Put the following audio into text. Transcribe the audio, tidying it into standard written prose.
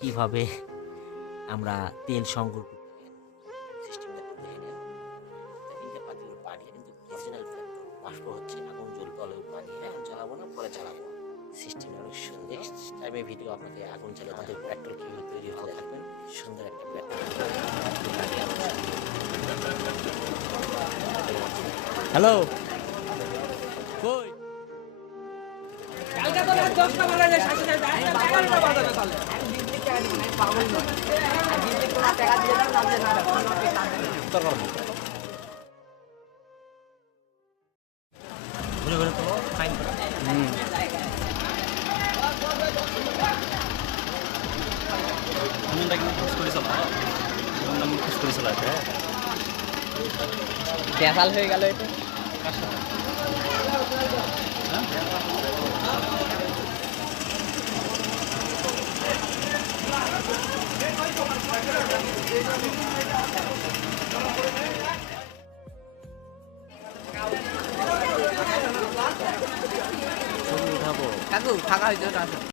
কিভাবে আমরা তেল সংগ্রহ করতে সিস্টেমটা একটু দেখে নেব। তিনটে পাতিলের পানি কিন্তু ন্যাচারাল বাষ্প হচ্ছে, আগুন জ্বলবে, অল্প পানি, হ্যাঁ জ্বালাবো না, পরে জ্বালাবো। সিস্টেমটা অনেক সুন্দর। নেক্সট টাইমে ভিডিও আপনাকে আগুন জ্বালিয়ে আমাদের পেট্রোল কীভাবে তৈরি হতে থাকবেন, সুন্দর একটা পেট্রোল। হ্যালো, কই ঘুরে ঘুরে তো ফাইন করা। বেহাল হয়ে গেল এটা। ছবি উঠাবো। কাকু ফাঁকা হয়েছে ওটা।